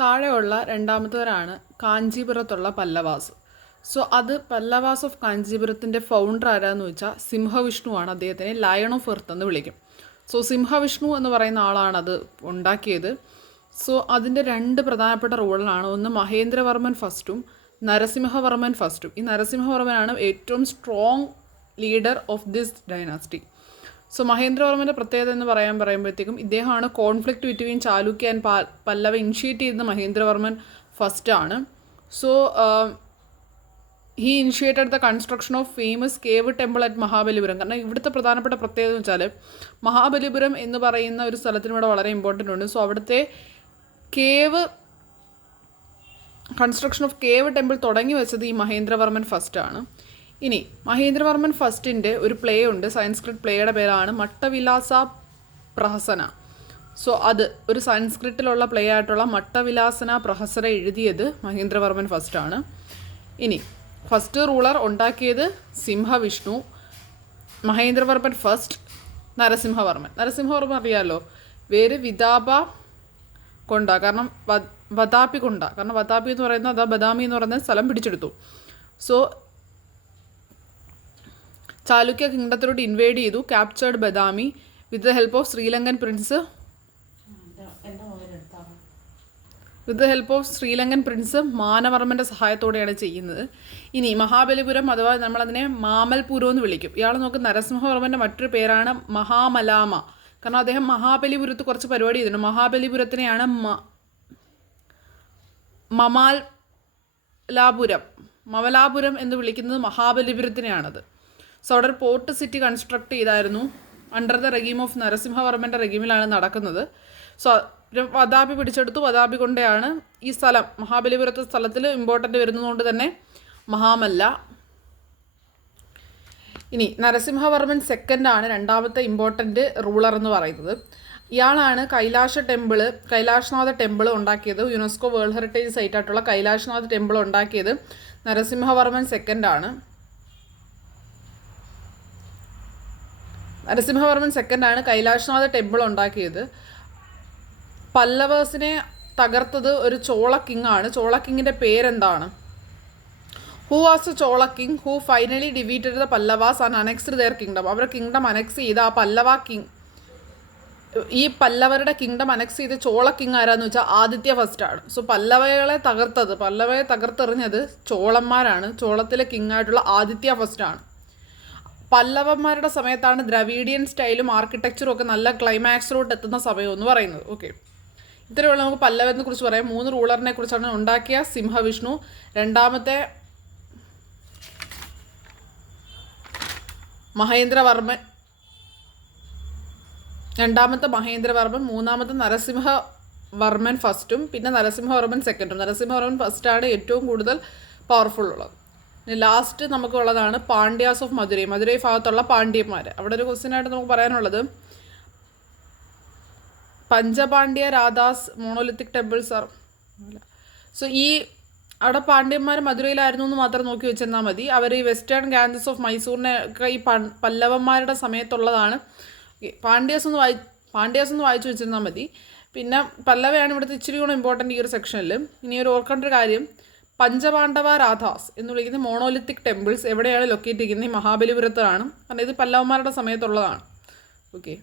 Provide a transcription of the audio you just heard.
താഴെയുള്ള രണ്ടാമത്തേവരാണ് കാഞ്ചീപുരത്തുള്ള പല്ലവാസ്. സോ അത് Pallavas of കാഞ്ചീപുരത്തിൻ്റെ founder ആരാന്ന് വെച്ചാൽ സിംഹവിഷ്ണുവാണ്. അദ്ദേഹത്തിനെ ലയൺ ഓഫ് എർത്ത് എന്ന് വിളിക്കും. സോ സിംഹവിഷ്ണു എന്ന് പറയുന്ന ആളാണ് അത് ഉണ്ടാക്കിയത്. സോ അതിൻ്റെ രണ്ട് പ്രധാനപ്പെട്ട റൂളാണ്, ഒന്ന് മഹേന്ദ്രവർമ്മൻ ഫസ്റ്റും നരസിംഹവർമ്മൻ ഫസ്റ്റും. ഈ നരസിംഹവർമ്മനാണ് ഏറ്റവും strong leader of this dynasty. So മഹേന്ദ്രവർമ്മൻ്റെ പ്രത്യേകത എന്ന് പറയുമ്പോഴത്തേക്കും ഇദ്ദേഹമാണ് conflict between Chalukya and Pallava initiate ചെയ്യുന്ന മഹേന്ദ്രവർമ്മൻ ഫസ്റ്റ് ആണ്. So he initiated the construction of famous cave temple at Mahabalipuram. കാരണം ഇവിടുത്തെ പ്രധാനപ്പെട്ട പ്രത്യേകത എന്ന് വെച്ചാൽ മഹാബലിപുരം എന്ന് പറയുന്ന ഒരു സ്ഥലത്തിന് ഇവിടെ വളരെ ഇമ്പോർട്ടൻ്റ് ഉണ്ട്. സോ അവിടുത്തെ cave construction of cave temple തുടങ്ങി വെച്ചത് ഈ മഹേന്ദ്രവർമ്മൻ ഫസ്റ്റ് ആണ്. ഇനി മഹേന്ദ്രവർമ്മൻ ഫസ്റ്റിൻ്റെ ഒരു പ്ലേ ഉണ്ട്, സംസ്കൃത് പ്ലേയുടെ പേരാണ് മട്ടവിലാസ പ്രഹസന. സോ അത് ഒരു സംസ്കൃത്തിലുള്ള പ്ലേ ആയിട്ടുള്ള മട്ടവിലാസന പ്രഹസന എഴുതിയത് മഹേന്ദ്രവർമ്മൻ ഫസ്റ്റ് ആണ്. ഇനി ഫസ്റ്റ് റൂളർ ഉണ്ടാക്കിയത് സിംഹവിഷ്ണു, മഹേന്ദ്രവർമ്മൻ ഫസ്റ്റ് നരസിംഹവർമ്മൻ. നരസിംഹവർമ്മൻ അറിയാമല്ലോ, വേര് വിതാപ കൊണ്ട, കാരണം വതാപി കൊണ്ട, കാരണം വതാപി എന്ന് പറയുന്നത് അതാ ബദാമി എന്ന് പറയുന്ന സ്ഥലം പിടിച്ചെടുത്തു. സോ ചാലുക്യ കിങ്ഡത്തിലോട്ട് ഇൻവേഡ് ചെയ്തു, captured Badami with the help of Sri Lankan prince മാനവർമ്മൻ്റെ സഹായത്തോടെയാണ് ചെയ്യുന്നത്. ഇനി മഹാബലിപുരം അഥവാ നമ്മളതിനെ മാമൽപുരം എന്ന് വിളിക്കും. ഇയാൾ നോക്ക്, നരസിംഹവർമ്മൻ്റെ മറ്റൊരു പേരാണ് മഹാമലാമ. കാരണം അദ്ദേഹം മഹാബലിപുരത്ത് കുറച്ച് പരിപാടി ചെയ്തിട്ടുണ്ട്. മഹാബലിപുരത്തിനെയാണ് മമലാപുരം എന്ന് വിളിക്കുന്നത് മഹാബലിപുരത്തിനെയാണത്. സോ അവിടെ ഒരു പോർട്ട് സിറ്റി കൺസ്ട്രക്ട് ചെയ്തായിരുന്നു. അണ്ടർ ദ റെഗീം ഓഫ് നരസിംഹവർമ്മൻ്റെ റെഗീമിലാണ് നടക്കുന്നത്. സോ വതാപി പിടിച്ചെടുത്തു, വതാപി കൊണ്ടാണ് ഈ സ്ഥലം മഹാബലിപുരത്തെ സ്ഥലത്തിൽ ഇമ്പോർട്ടൻ്റ് വരുന്നതുകൊണ്ട് തന്നെ മഹാമല്ല. ഇനി നരസിംഹവർമ്മൻ സെക്കൻഡാണ് രണ്ടാമത്തെ ഇമ്പോർട്ടൻ്റ് റൂളർ എന്ന് പറയുന്നത്. ഇയാളാണ് കൈലാഷ്നാഥ ടെമ്പിൾ ഉണ്ടാക്കിയത്. യുനെസ്കോ വേൾഡ് ഹെറിറ്റേജ് സൈറ്റ് ആയിട്ടുള്ള കൈലാഷ്നാഥ് ടെമ്പിൾ ഉണ്ടാക്കിയത് നരസിംഹവർമ്മൻ സെക്കൻഡാണ്. നരസിംഹവർമ്മൻ സെക്കൻഡാണ് കൈലാഷ്നാഥ ടെമ്പിൾ ഉണ്ടാക്കിയത്. പല്ലവേഴ്സിനെ തകർത്തത് ഒരു ചോള കിങ് ആണ്. ചോള കിങ്ങിൻ്റെ പേരെന്താണ്? Who was a Chola king who finally ഡിവീറ്റഡ് the Pallavas and annexed their kingdom. അവരുടെ കിങ്ഡം അനെക്സ് ചെയ്ത ആ പല്ലവരുടെ കിങ്ഡം അനെക്സ് ചെയ്ത ചോള കിങ് ആരാന്ന് വെച്ചാൽ ആദിത്യ ഫസ്റ്റ് ആണ്. സോ പല്ലവയെ തകർത്തെറിഞ്ഞത് ചോളന്മാരാണ്. ചോളത്തിലെ കിങ് ആയിട്ടുള്ള ആദിത്യ ഫസ്റ്റ് ആണ്. പല്ലവന്മാരുടെ സമയത്താണ് ദ്രവീഡിയൻ സ്റ്റൈലും ആർക്കിടെക്ചറും ഒക്കെ നല്ല ക്ലൈമാക്സിലോട്ട് എത്തുന്ന സമയം എന്ന് പറയുന്നത്. ഓക്കെ, ഇത്രയുള്ള നമുക്ക് പല്ലവനെ കുറിച്ച് പറയാം. 3 റൂളറിനെ കുറിച്ചാണ് ഉണ്ടാക്കിയ സിംഹവിഷ്ണു, രണ്ടാമത്തെ മഹേന്ദ്രവർമ്മൻ, മൂന്നാമത്തെ നരസിംഹവർമ്മൻ ഫസ്റ്റും പിന്നെ നരസിംഹവർമ്മൻ സെക്കൻഡും. നരസിംഹവർമ്മൻ ഫസ്റ്റാണ് ഏറ്റവും കൂടുതൽ പവർഫുൾ ഉള്ളത്. ലാസ്റ്റ് നമുക്കുള്ളതാണ് പാണ്ഡ്യാസ് ഓഫ് മധുരൈ ഭാഗത്തുള്ള പാണ്ഡ്യന്മാർ. അവിടെ ഒരു ക്വസ്റ്റ്യനായിട്ട് നമുക്ക് പറയാനുള്ളത് Panchapandya Rathas monolithic temples are. So അവിടെ പാണ്ഡ്യന്മാർ മധുരയിലായിരുന്നു എന്ന് മാത്രം നോക്കി വെച്ചിരുന്നാൽ മതി. അവർ ഈ വെസ്റ്റേൺ ഗാൻസസ് ഓഫ് മൈസൂറിനെ ഒക്കെ ഈ പല്ലവന്മാരുടെ സമയത്തുള്ളതാണ്. പാണ്ഡ്യാസ് ഒന്ന് വായിച്ചു വെച്ചിരുന്നാൽ മതി. പിന്നെ പല്ലവയാണ് ഇവിടുത്തെ ഇച്ചിരി കൂടെ ഇമ്പോർട്ടൻ്റ് ഈ ഒരു സെക്ഷനിൽ. ഇനി ഒരു ഓർക്കേണ്ട ഒരു കാര്യം, പഞ്ചപാണ്ഡവ രാധാസ് എന്ന് വിളിക്കുന്ന മോണോലിത്തിക് ടെമ്പിൾസ് എവിടെയാണ് ലൊക്കേറ്റ് ചെയ്യുന്നത്? ഈ മഹാബലിപുരത്താണ്. കാരണം ഇത് പല്ലവന്മാരുടെ സമയത്തുള്ളതാണ്. ഓക്കെ.